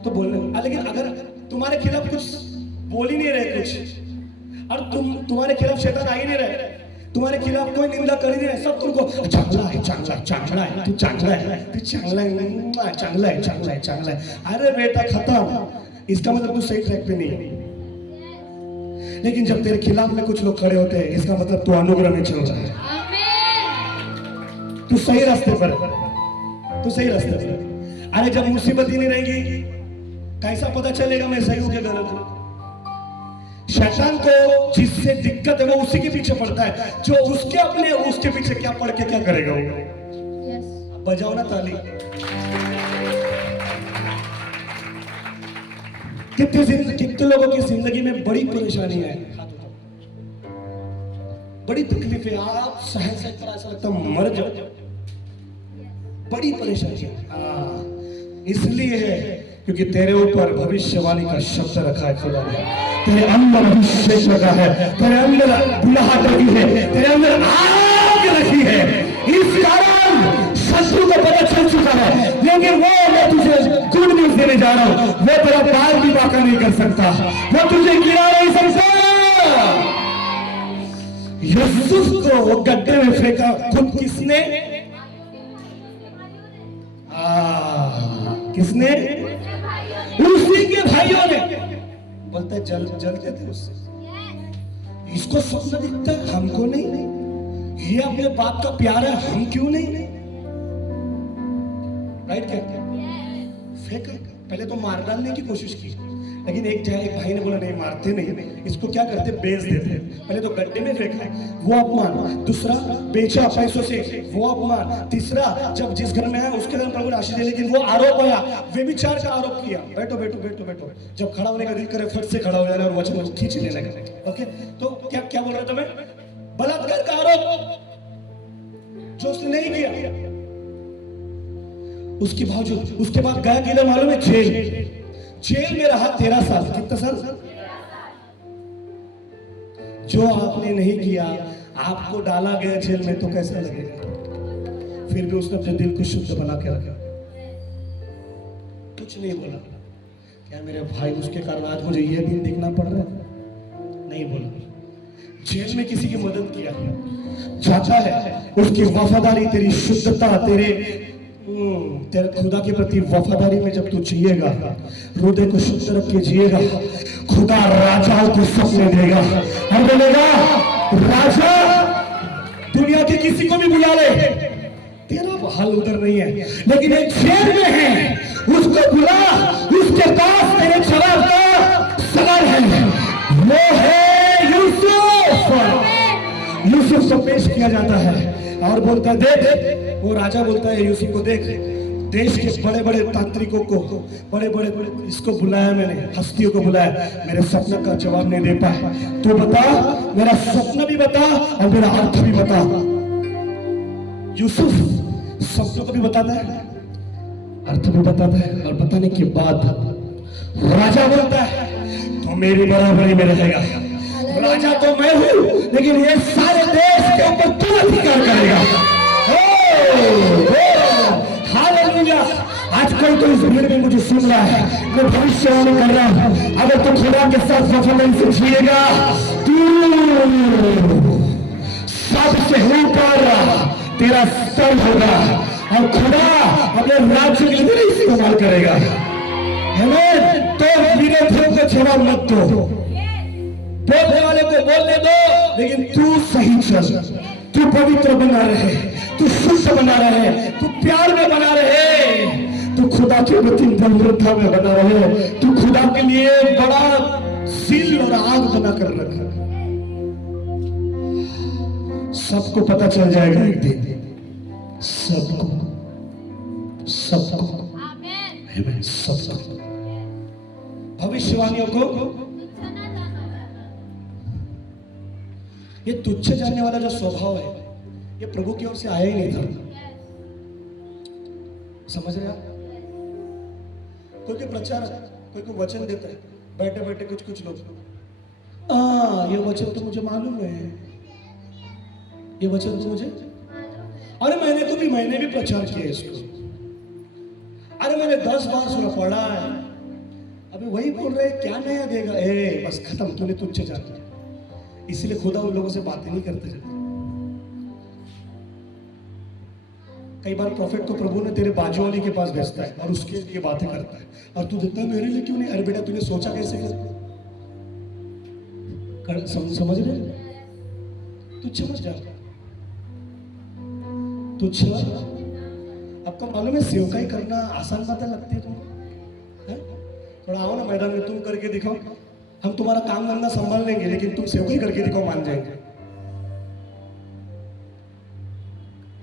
तो बोलने, लेकिन अगर तुम्हारे खिलाफ कुछ बोल ही नहीं रहे कुछ, और तुम्हारे खिलाफ शैतान आ ही नहीं रहे, तुम्हारे खिलाफ कोई निंदा कर ही नहीं रहे, सब तुमको चांगला है, चांगला है, चांगला है, तू चांगला है, तू चांगला है, चांगला है, चांगला है, चांगला है। अरे बेटा खत्म, इसका मतलब तू सही ट्रैक पे नहीं है। लेकिन जब तेरे खिलाफ में कुछ लोग खड़े होते हैं, इसका मतलब तू अनुग्रह में चल रहा है, तू सही रास्ते पर, तू सही रास्ते पर। अरे जब मुसीबत ही नहीं रहेगी, कैसा पता चलेगा मैं सही हूं या गलत हूं? शैतान को जिससे दिक्कत है वो उसी के पीछे पड़ता है, जो उसके अपने उसके पीछे क्या पड़ के क्या करेगा वो? बजाओ ना ताली। कितने लोगों की जिंदगी में बड़ी परेशानी है, बड़ी तकलीफ है, आप सहन से ऐसा लगता मर जाओ, बड़ी परेशानी है। इसलिए है क्योंकि तेरे ऊपर भविष्यवाणी का शब्द रखा है खुदा ने, तेरे अंदर अभिषेक लगा है, तेरे अंदर बुलाहट लगी है, तेरे अंदर आग रखी है। इस कारण शत्रु को पता चल चुका है, लेकिन वो मैं तुझे गुड न्यूज देने जा रहा हूं, वो तेरा पैर भी बांका नहीं कर सकता, वो तुझे गिरा नहीं सकता। यूसुफ को वो गड्ढे में फेंका खुद किसने? किसने? उसी के भाइयों ने। बोलता है जलते थे उससे। इसको स्वप्न दिखता है, हमको नहीं। ये अपने बाप का प्यार है, हम क्यों नहीं? राइट क्या? फेंका, पहले तो मार डालने की कोशिश की, लेकिन एक भाई ने बोला नहीं, मारते नहीं, इसको क्या करते, बेच देते। पहले तो गड्ढे में फेंका, वो अपमान। दूसरा, बेचा पैसों से, वो अपमान। तीसरा, जब जिस घर में है उसके घर प्रभु ने आशीष दी, लेकिन वो आरोप आया, व्यभिचार का आरोप किया। बैठो बैठो बैठो बैठो। जब खड़ा होने का दिल करे फट से खड़ा हो जाए और वचन खींच लेने लगे। ओके, तो क्या क्या बोल रहा था मैं? बलात्कार का आरोप जो उसने नहीं किया, उसके बावजूद उसके बाद गया गिला मालूम है जेल में रहा 13 साल। कितना साल? जो आपने नहीं किया, आपको डाला गया जेल में, तो कैसा लगेगा? फिर भी उसने अपने दिल को शुद्ध बना के रखा, कुछ नहीं बोला। क्या मेरे भाई उसके कारण आज मुझे यह दिन देखना पड़ रहा है? नहीं बोला। जेल में किसी की मदद किया जाता है, उसकी वफादारी, तेरी शुद्धता, तेरे खुदा के प्रति वफादारी में जब तू जिएगा, हृदय को शुद्ध रख के जिएगा, खुदा राजाओं को सपने देगा और बोलेगा, राजा दुनिया के किसी को भी बुला ले, तेरा हाल उधर नहीं है, लेकिन एक जेल में है, उसको बुला, उसके पास तेरे जवाब का सवाल है। वो है यूसुफ को पेश किया जाता है और बोलता है, देख, वो राजा बोलता है यूसुफ को, देख, देश के बड़े बड़े तांत्रिकों को, बड़े बड़े इसको बुलाया मैंने, हस्तियों को बुलाया, मेरे सपने का जवाब नहीं दे पाया। तू बता, मेरा सपना भी बता और मेरा अर्थ भी बता। यूसुफ सपनों को भी बताता है, अर्थ भी बताता है, और बताने के बाद राजा बोलता है, तो मेरी बराबरी में रहेगा। राजा तो मैं हूं, लेकिन ये सारे देश के ऊपर तू अधिकार करेगा। हालेलुया। आजकल तो इस भीड़ में मुझे सुन रहा है, मैं भविष्यवाणी कर रहा हूं, अगर तू खुदा के साथ परफॉर्मेंस जिएगा, तू सबसे ऊपर तेरा स्तर होगा और खुदा अपने राज्य के लिए तेरा इस्तेमाल करेगा। आमीन। तो विरोधियों को जवाब मत दो, बोलने वाले को बोलने दो, लेकिन तू सही चल, तू पवित्र बना रहे, तू शुद्ध बना रहे, तू प्यार में बना रहे, तू खुदा के प्रति नम्रता में बना रहे, तू खुदा के लिए बड़ा सील और आग बना कर रखा। सबको पता चल जाएगा एक दिन, सबको सबको आमीन, सबको। भविष्यवाणियों को ये तुच्छ जानने वाला जो स्वभाव है, ये प्रभु की ओर से आया ही नहीं था। समझ रहे आप? कोई प्रचार, कोई वचन देता है, बैठे बैठे कुछ लोग, ये वचन तो मुझे मालूम है, ये वचन तो मुझे, अरे मैंने भी प्रचार किया इसको, अरे मैंने 10 बार सुना, पढ़ा है, अभी वही बोल रहे क्या नया देगा, बस खत्म, तूने तुच्छ जान लिया। इसलिए खुदा उन लोगों से बातें नहीं करते जाते। कई बार प्रॉफिट को प्रभु ने तेरे बाजू वाले के पास भेजता है और उसके लिए बातें करता है, और तू देखता है मेरे लिए क्यों नहीं, अरे बेटा तूने सोचा कैसे समझ रहे? तुच्छ मत जा, तुच्छ। आपको मालूम है सेवकाई करना आसान बातें लगती है तुमको? थोड़ा आओ ना मैदान में, तुम करके दिखाओ, हम तुम्हारा काम धंधा संभाल लेंगे, लेकिन तुम सेवकाई करके दिखाओ, मान जाएंगे।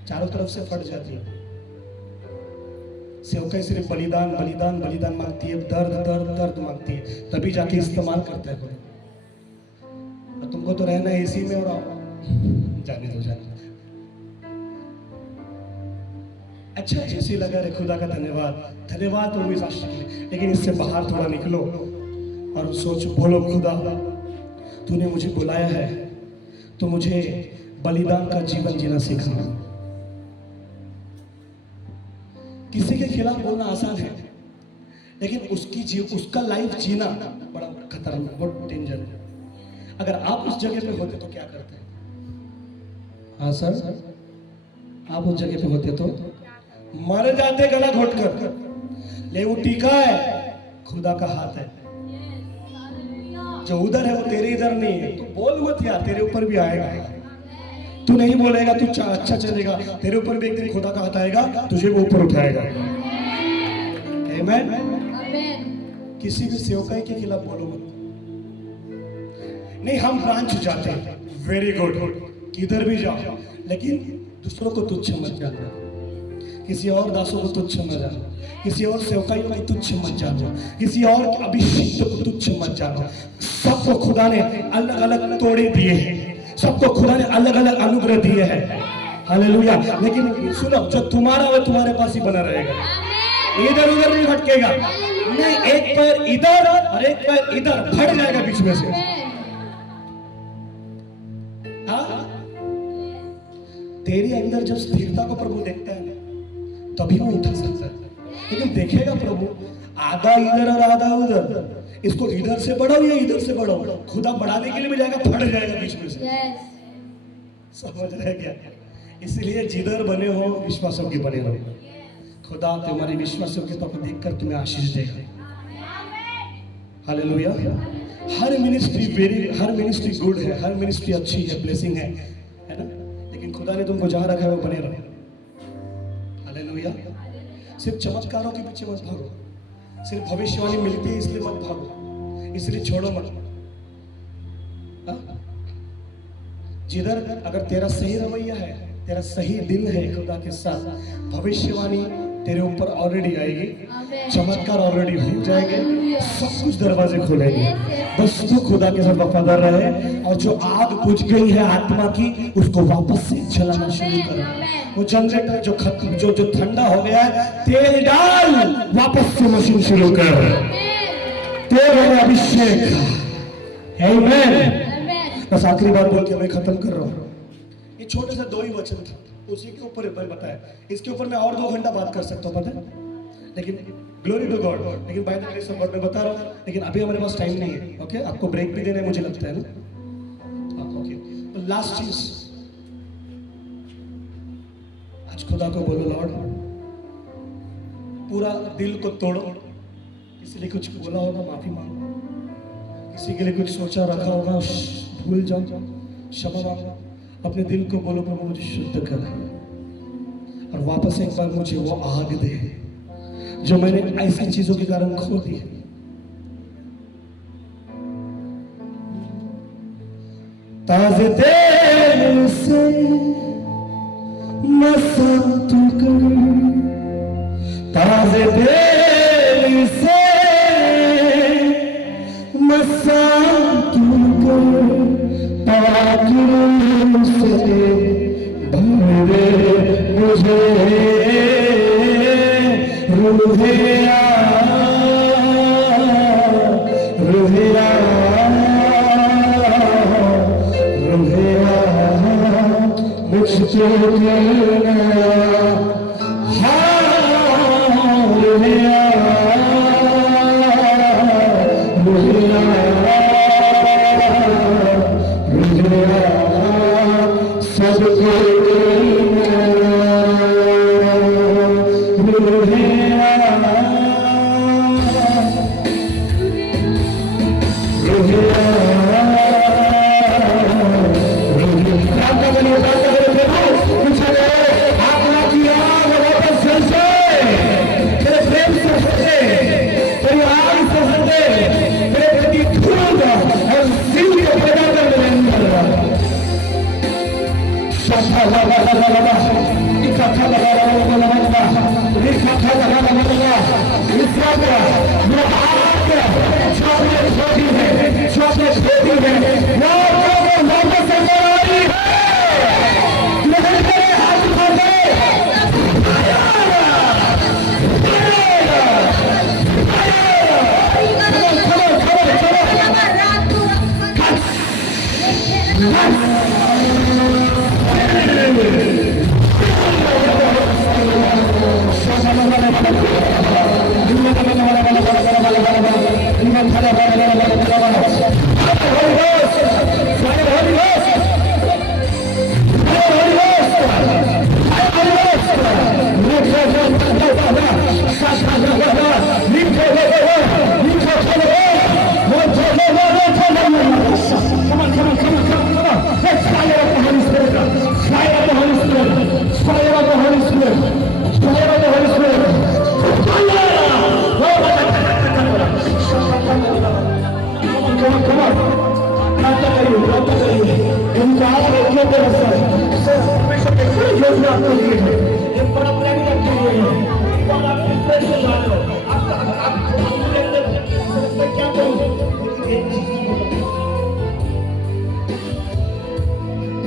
चारों तरफ से फट जाती है सेवकाई, सिर्फ बलिदान बलिदान बलिदान मांगती है, दर्द दर्द दर्द मांगती है, तभी जाके इस्तेमाल करता है कोई। और तुमको तो रहना है एसी में, और जाने दो जाने दो। अच्छा एसी लगा रे, खुदा का धन्यवाद, धन्यवाद तुम इस आशीष के लिए, लेकिन इससे बाहर थोड़ा निकलो और सोच, बोलो खुदा तूने मुझे बुलाया है तो मुझे बलिदान का जीवन जीना सीखना। किसी के खिलाफ बोलना आसान है, लेकिन उसका लाइफ जीना बड़ा खतरनाक, बहुत डेंजर है। अगर आप उस जगह पे होते तो क्या करते? हाँ सर, आप उस जगह पे होते तो मर जाते गला घोट कर, ले वो टीका है, खुदा का हाथ है, जो उधर है वो तेरे इधर नहीं है। तू बोल मत यार, तेरे ऊपर भी आएगा। तू नहीं बोलेगा तू अच्छा चलेगा, तेरे ऊपर भी एक दिन खुदा का हाथ आएगा, तुझे वो ऊपर उठाएगा। आमीन। किसी भी सेवकाई के खिलाफ बोलो मत। नहीं हम ब्रांच जाते हैं, वेरी गुड, किधर भी जाओ, लेकिन दूसरों को तुच्छ मत जानो, किसी और दासों को तुच्छ मत जानो, किसी और सेवकाइयों को तुच्छ मत जानो, किसी और अभिषिक्त को तुच्छ मत जानो। सबको खुदा ने अलग अलग तोड़े दिए हैं, सबको खुदा ने अलग अलग अनुग्रह दिए हैं। हालेलुया। लेकिन सुनो, जो तुम्हारा वो तुम्हारे पास ही बना रहेगा, इधर उधर नहीं भटकेगा। नहीं, एक पैर इधर और एक पैर इधर फट जाएगा बीच में से। हाँ, तेरे अंदर जब स्थिरता को प्रभु देखता है तभी वो उठा सकता है, लेकिन देखेगा प्रभु आधा इधर और आधा उधर, इसको इधर से बढ़ाओ या इधर से बढ़ाओ, खुदा बढ़ाने के लिए भी जाएगा, फट जाएगा बीच में से। समझ रहे क्या? इसलिए जिधर बने हो विश्वासों की बने रहो, खुदा तुम्हारी विश्वासों के को देखकर तुम्हें आशीष देगा। हालेलुया। हर मिनिस्ट्री गुड है, हर मिनिस्ट्री अच्छी है, ब्लेसिंग है ना, लेकिन खुदा ने तुमको जहां रखा है वो बने रहो। हालेलुया। सिर्फ चमत्कारों के पीछे मत भागो, सिर्फ भविष्यवाणी मिलती है इसलिए मत भागो, इसलिए छोड़ो मत। जिधर अगर तेरा सही रवैया है, तेरा सही दिल है खुदा के साथ, भविष्यवाणी तेरे ऊपर ऑलरेडी आएगी, चमत्कार ऑलरेडी हो जाएंगे, सब कुछ दरवाजे खुलेंगे। बस तू खुदा के साथ वफादार रहे, और जो आग बुझ गई है आत्मा की उसको वापस से जलाना शुरू कर। वो जनरेटर जो ठंडा हो गया है, तेल डाल, वापस से मशीन शुरू कर, तेल है अभिषेक। आमीन। बस आखिरी बार बोल के मैं खत्म कर रहा हूँ। ये छोटे से 2 ही वचन था, उसी के ऊपर बताया, इसके ऊपर मैं और 2 घंटा बात कर सकता हूँ, पता है, लेकिन ग्लोरी टू गॉड। लेकिन by the grace of God मैं बता रहा हूँ, लेकिन अभी हमारे पास टाइम नहीं है। ओके, आपको ब्रेक भी देना है मुझे लगता है ना। ओके, तो लास्ट चीज, आज खुदा को बोलो लॉर्ड, पूरा दिल को तोड़ो। किसी ने कुछ बोला होगा माफी मांगो, किसी के लिए कुछ सोचा रखा होगा भूल जाओ, क्षमा मांगो। अपने दिल को बोलो प्रभु मुझे शुद्ध कर, और वापस एक बार मुझे वो आग दे जो मैंने ऐसी चीजों के कारण खो दी है। ताजे दिल से मसा तू कर, ताजे दिल से मसा तू कर, पाक रूह से भर दे मुझे, रूहिया रूहिया रूहिया मुझको करना, हाँ रूहिया रूहिया रूहिया सबको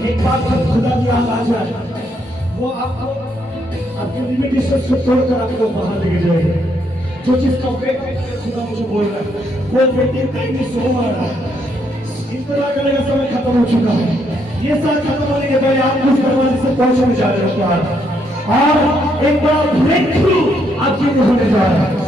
एक बात जब खुदा की याद आ जाए, वो आपको आपके लिमिटेशंस को तोड़कर आपको बाहर लेके जाएगा। जो चीज का खुदा मुझे बोल रहा है, वो बेटे कहीं सो मारा, इतना करने का समय खत्म हो चुका है। ये साल खत्म होने के बाद आप उस दरवाजे से पहुंचने जा रहे हो और एक बड़ा ब्रेक थ्रू आपके लिए होने जा रहा है।